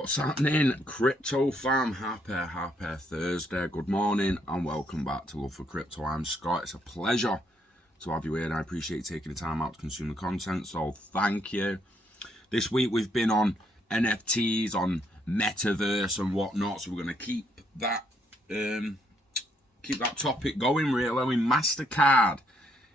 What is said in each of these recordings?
What's happening? Crypto fam, happy Thursday. Good morning and welcome back to Love for Crypto. I'm Scott. It's a pleasure to have you here and I appreciate you taking the time out to consume the content, so thank you. This week we've been on NFTs, on Metaverse and whatnot, so we're going to keep that topic going really. I mean, Mastercard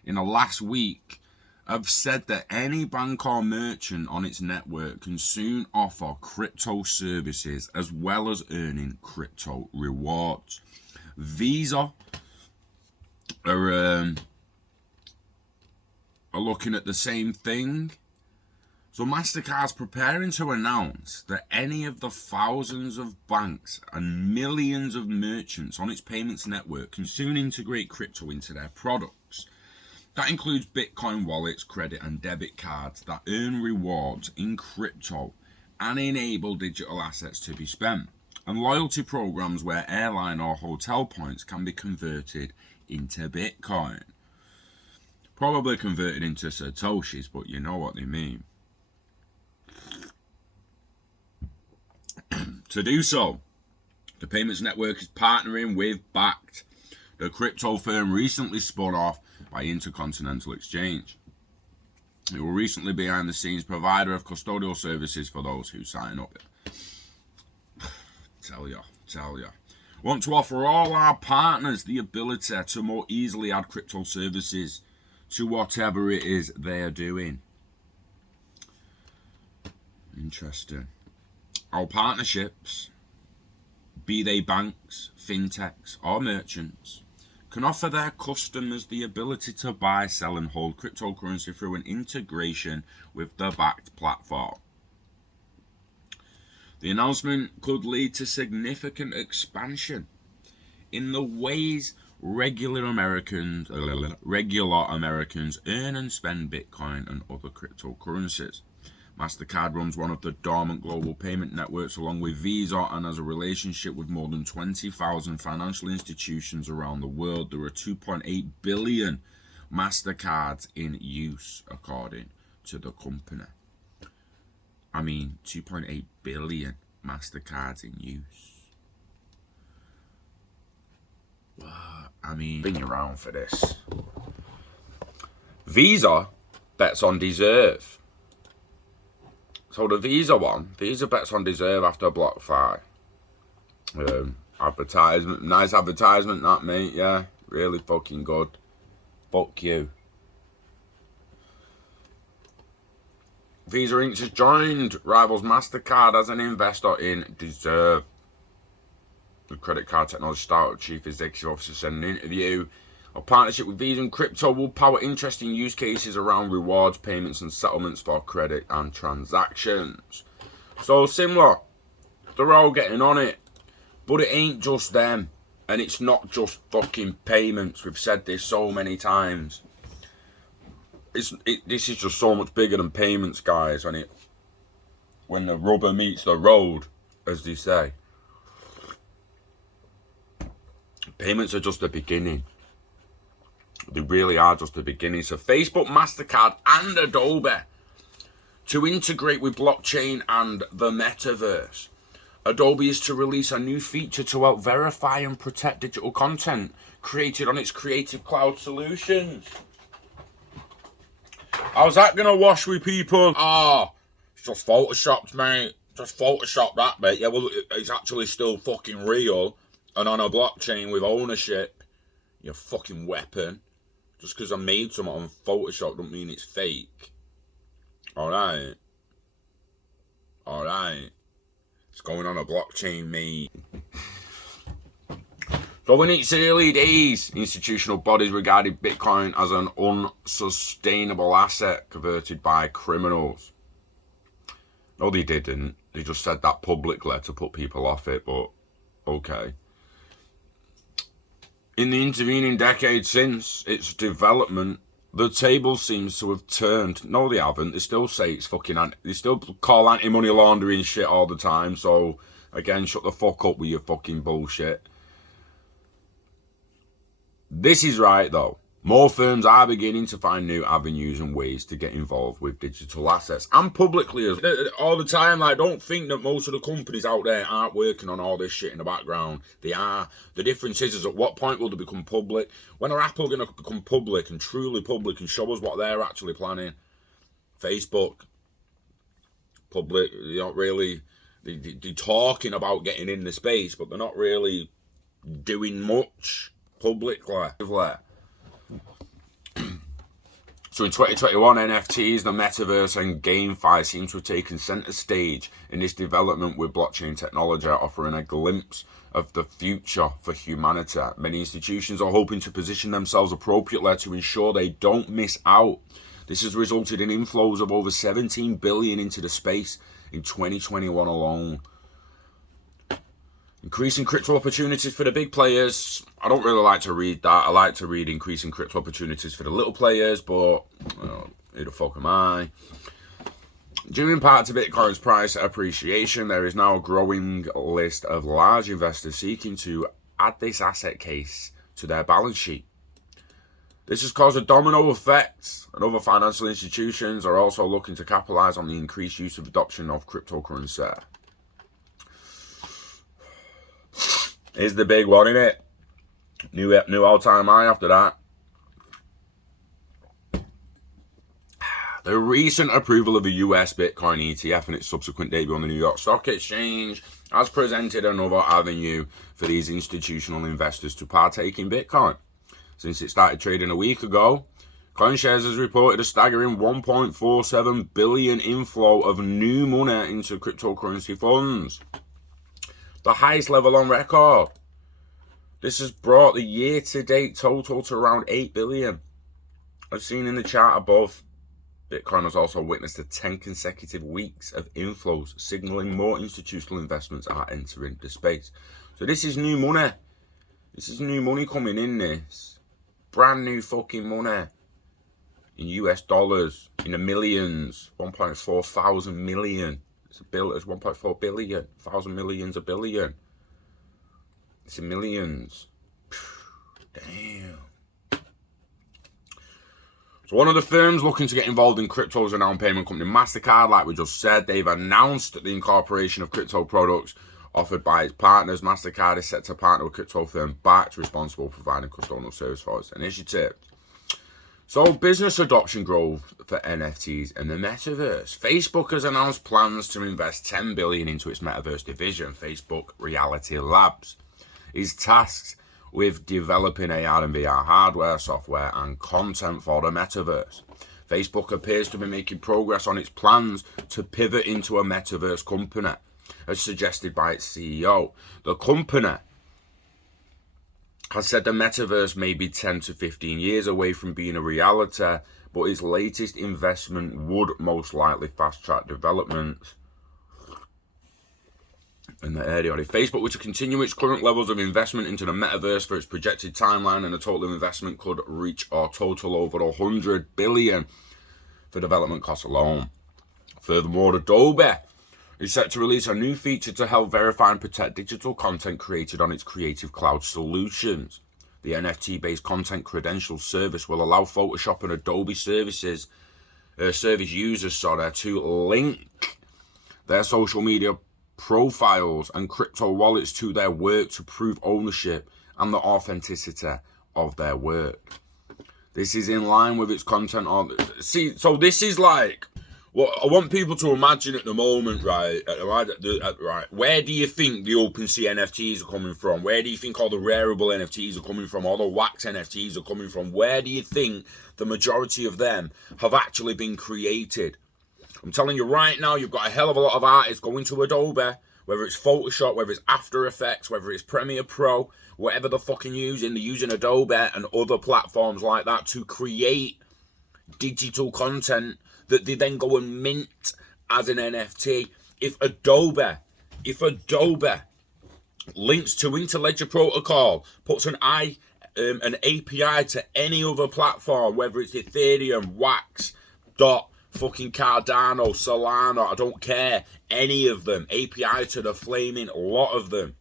in the last week have said that any bank or merchant on its network can soon offer crypto services as well as earning crypto rewards. Visa are looking at the same thing. So Mastercard's preparing to announce that any of the thousands of banks and millions of merchants on its payments network can soon integrate crypto into their products. That includes Bitcoin wallets, credit and debit cards that earn rewards in crypto and enable digital assets to be spent, and loyalty programs where airline or hotel points can be converted into Bitcoin. Probably converted into Satoshis, but you know what they mean. To do so, the payments network is partnering with Bakkt, the crypto firm recently spun off by Intercontinental Exchange. It will recently behind the scenes provider of custodial services for those who sign up. Tell ya. Want to offer all our partners the ability to more easily add crypto services to whatever it is they're doing. Interesting. Our partnerships, be they banks, fintechs or merchants, can offer their customers the ability to buy, sell and hold cryptocurrency through an integration with the Bakkt platform. The announcement could lead to significant expansion in the ways regular Americans earn and spend Bitcoin and other cryptocurrencies. Mastercard runs one of the dormant global payment networks along with Visa and has a relationship with more than 20,000 financial institutions around the world. There are 2.8 billion Mastercards in use, according to the company. 2.8 billion Mastercards in use. Been around for this. Visa bets on deserve. So the Visa bets on deserve after BlockFi. Advertisement, nice advertisement that, mate, yeah. Really fucking good. Fuck you. Visa Inc. has joined rivals Mastercard as an investor in Deserve. The credit card technology startup chief executive officer said in an interview, a partnership with Visa and crypto will power interesting use cases around rewards, payments and settlements for credit and transactions. So similar, they're all getting on it, but it ain't just them, and it's not just fucking payments. We've said this so many times. This is just so much bigger than payments, guys, and when the rubber meets the road, as they say. Payments are just the beginning. They really are just the beginning. So Facebook, Mastercard and Adobe to integrate with blockchain and the Metaverse. Adobe is to release a new feature to help verify and protect digital content created on its Creative Cloud solutions. How's that going to wash with people? It's just photoshopped, mate. Just Photoshop that, mate. Yeah, well, it's actually still fucking real and on a blockchain with ownership. You fucking weapon. Just because I made something on Photoshop don't mean it's fake. Alright. It's going on a blockchain, mate. So in its early days, institutional bodies regarded Bitcoin as an unsustainable asset converted by criminals. No, they didn't. They just said that publicly to put people off it, but okay. In the intervening decades since its development, the table seems to have turned. No, they haven't. They still say it's fucking... They still call anti-money laundering shit all the time. So, again, shut the fuck up with your fucking bullshit. This is right, though. More firms are beginning to find new avenues and ways to get involved with digital assets, and publicly as all the time. I don't think that most of the companies out there aren't working on all this shit in the background. They are. The difference is at what point will they become public? When are Apple going to become public and truly public and show us what they're actually planning? Facebook, public, they're not really, they're talking about getting in the space, but they're not really doing much publicly. So in 2021, NFTs, the metaverse and GameFi seem to have taken center stage in this development, with blockchain technology offering a glimpse of the future for humanity. Many institutions are hoping to position themselves appropriately to ensure they don't miss out. This has resulted in inflows of over 17 billion into the space in 2021 alone. Increasing crypto opportunities for the big players. I don't really like to read that. I like to read increasing crypto opportunities for the little players, but who the fuck am I? Due in part to Bitcoin's price appreciation, there is now a growing list of large investors seeking to add this asset case to their balance sheet. This has caused a domino effect, and other financial institutions are also looking to capitalize on the increased use of adoption of cryptocurrency. Is the big one, in it? New all-time high after that. The recent approval of the US Bitcoin ETF and its subsequent debut on the New York Stock Exchange has presented another avenue for these institutional investors to partake in Bitcoin. Since it started trading a week ago, CoinShares has reported a staggering 1.47 billion inflow of new money into cryptocurrency funds, the highest level on record. This has brought the year-to-date total to around 8 billion. As seen in the chart above, Bitcoin has also witnessed 10 consecutive weeks of inflows, signaling more institutional investments are entering the space. So this is new money. This is new money coming in this. Brand new fucking money. In US dollars, in the millions, 1.4 thousand million. It's 1.4 billion. 1,000 million's a billion. It's in millions. Damn. So one of the firms looking to get involved in crypto is a renowned payment company, Mastercard. Like we just said, they've announced the incorporation of crypto products offered by its partners. Mastercard is set to partner with crypto firm Bakkt, responsible for providing custodial service for its initiative. So business adoption growth for NFTs and the metaverse. Facebook has announced plans to invest 10 billion into its metaverse division. Facebook Reality Labs is tasked with developing AR and VR hardware, software, and content for the metaverse. Facebook appears to be making progress on its plans to pivot into a metaverse company, as suggested by its CEO. The company has said the metaverse may be 10 to 15 years away from being a reality, but its latest investment would most likely fast-track developments in the area. If Facebook were to continue its current levels of investment into the metaverse for its projected timeline, and the total investment could reach or total over 100 billion for development costs alone. Furthermore, Adobe is set to release a new feature to help verify and protect digital content created on its Creative Cloud solutions. The NFT-based content credentials service will allow Photoshop and Adobe service users to link their social media profiles and crypto wallets to their work to prove ownership and the authenticity of their work. This is in line with its content on. See, so this is like what I want people to imagine at the moment, right? Right. Where do you think the OpenSea NFTs are coming from? Where do you think all the rareable NFTs are coming from? All the wax NFTs are coming from? Where do you think the majority of them have actually been created? I'm telling you right now, you've got a hell of a lot of artists going to Adobe, whether it's Photoshop, whether it's After Effects, whether it's Premiere Pro, whatever they're fucking using. They're using Adobe and other platforms like that to create digital content that they then go and mint as an NFT. If Adobe links to Interledger Protocol, puts an API to any other platform, whether it's Ethereum, Wax, Dot, fucking Cardano, Solana, I don't care, any of them, API to the flaming lot of them.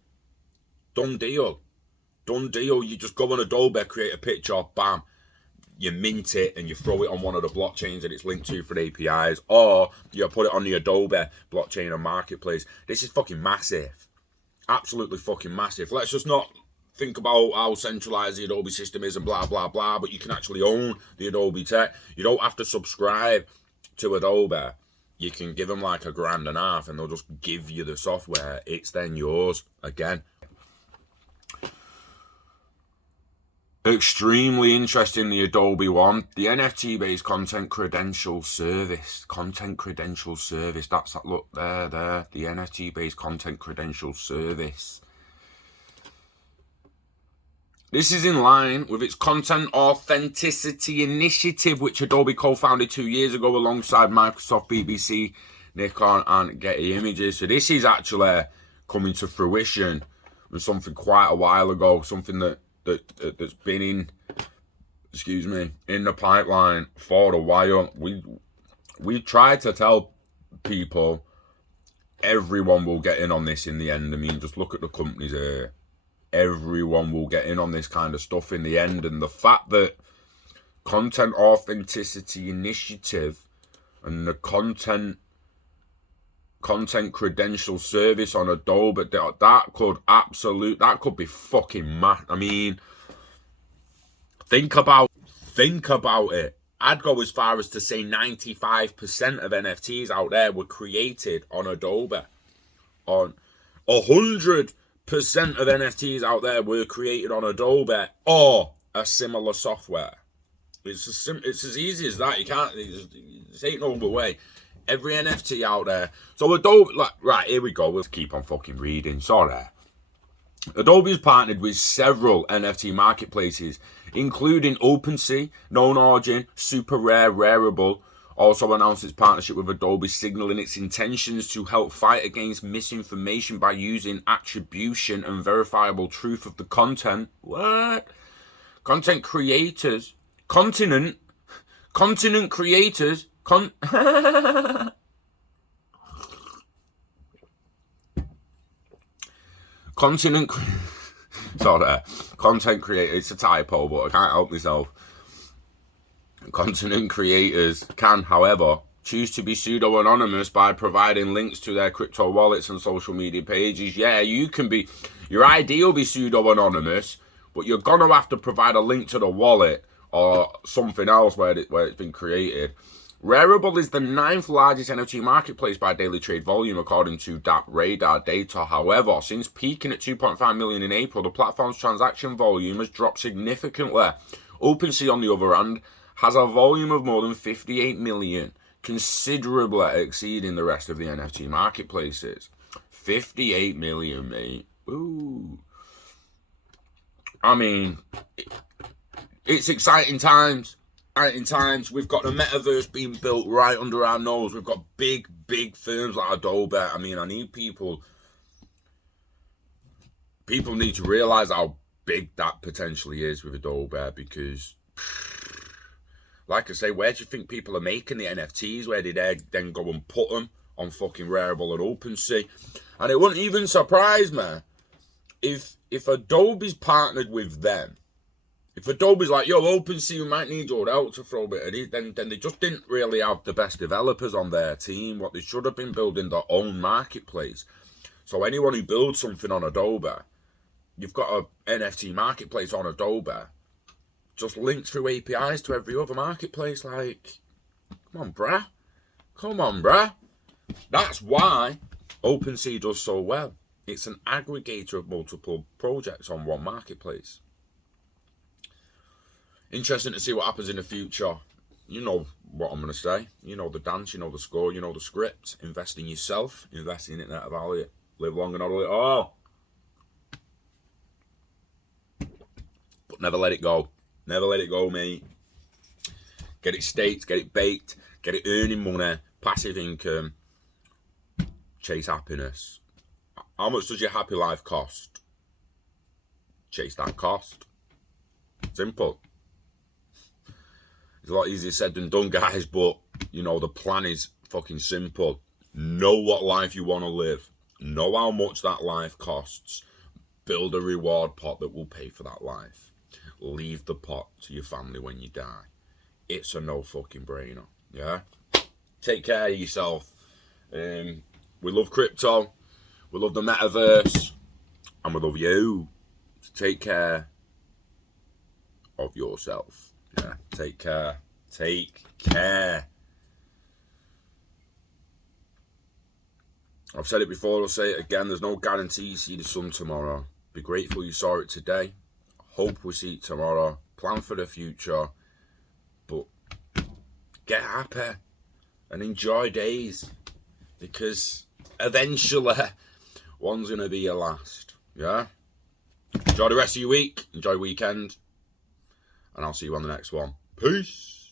Done deal. You just go on Adobe, create a picture, bam. you mint it and you throw it on one of the blockchains that it's linked to for the APIs, or you put it on the Adobe blockchain or marketplace. This is fucking massive. Absolutely fucking massive. Let's just not think about how centralized the Adobe system is and blah, blah, blah, but you can actually own the Adobe tech. You don't have to subscribe to Adobe. You can give them like $1.50 and they'll just give you the software. It's then yours again. Extremely interesting, the Adobe one. The NFT-based content credential service. Content credential service. That's that look there. The NFT-based content credential service. This is in line with its content authenticity initiative, which Adobe co-founded 2 years ago alongside Microsoft, BBC, Nikkon, and Getty Images. So this is actually coming to fruition with something quite a while ago, something that's been in the pipeline for a while. We tried to tell people everyone will get in on this in the end. I mean, just look at the companies here. Everyone will get in on this kind of stuff in the end. And the fact that content authenticity initiative and the content credential service on Adobe, that could be fucking mad. I mean, think about it. I'd go as far as to say 95% of NFTs out there were created on Adobe. On 100% of NFTs out there were created on Adobe or a similar software. It's as easy as that. You can't. It ain't no other way. Every NFT out there. So Adobe, right, here we go. We'll keep on fucking reading. Sorry. Adobe's partnered with several NFT marketplaces, including OpenSea, Known Origin, Super Rare, Rareable. Also announced its partnership with Adobe, signaling its intentions to help fight against misinformation by using attribution and verifiable truth of the content. What? Content creators. Continent creators. Content creator. It's a typo, but I can't help myself. Content creators can, however, choose to be pseudo-anonymous by providing links to their crypto wallets and social media pages. Yeah, your ID will be pseudo-anonymous, but you're going to have to provide a link to the wallet or something else where it's been created. Rareable is the 9th largest NFT marketplace by daily trade volume, according to DApp Radar data. However, since peaking at 2.5 million in April, the platform's transaction volume has dropped significantly. OpenSea, on the other hand, has a volume of more than 58 million, considerably exceeding the rest of the NFT marketplaces. 58 million, mate. Ooh. I mean, it's exciting times. We've got the metaverse being built right under our nose. We've got big firms like Adobe. I mean, I need people need to realize how big that potentially is with Adobe, because, like I say, where do you think people are making the NFTs? Where did they then go and put them on fucking Rareable and OpenSea? And it wouldn't even surprise me if Adobe's partnered with them. If Adobe's like, yo, OpenSea, we might need your help to throw a bit of it, then they just didn't really have the best developers on their team. What they should have been building their own marketplace. So anyone who builds something on Adobe, you've got an NFT marketplace on Adobe, just linked through APIs to every other marketplace. Like, come on, bruh. That's why OpenSea does so well. It's an aggregator of multiple projects on one marketplace. Interesting to see what happens in the future. You know what I'm going to say. You know the dance, you know the score, you know the script. Invest in yourself, invest in it that value. Live long and not live all. But never let it go. Never let it go, mate. Get it staked, get it baked, get it earning money, passive income. Chase happiness. How much does your happy life cost? Chase that cost. Simple. It's a lot easier said than done, guys, but, you know, the plan is fucking simple. Know what life you want to live. Know how much that life costs. Build a reward pot that will pay for that life. leave the pot to your family when you die. It's a no fucking brainer. Yeah? Take care of yourself. We love crypto. We love the metaverse. And we love you. So take care of yourself. Yeah? Take care. Take care. I've said it before, I'll say it again. There's no guarantee you see the sun tomorrow. Be grateful you saw it today. Hope we see it tomorrow. Plan for the future. But get happy and enjoy days. Because eventually, one's going to be your last. Yeah? Enjoy the rest of your week. Enjoy your weekend. And I'll see you on the next one. Peace.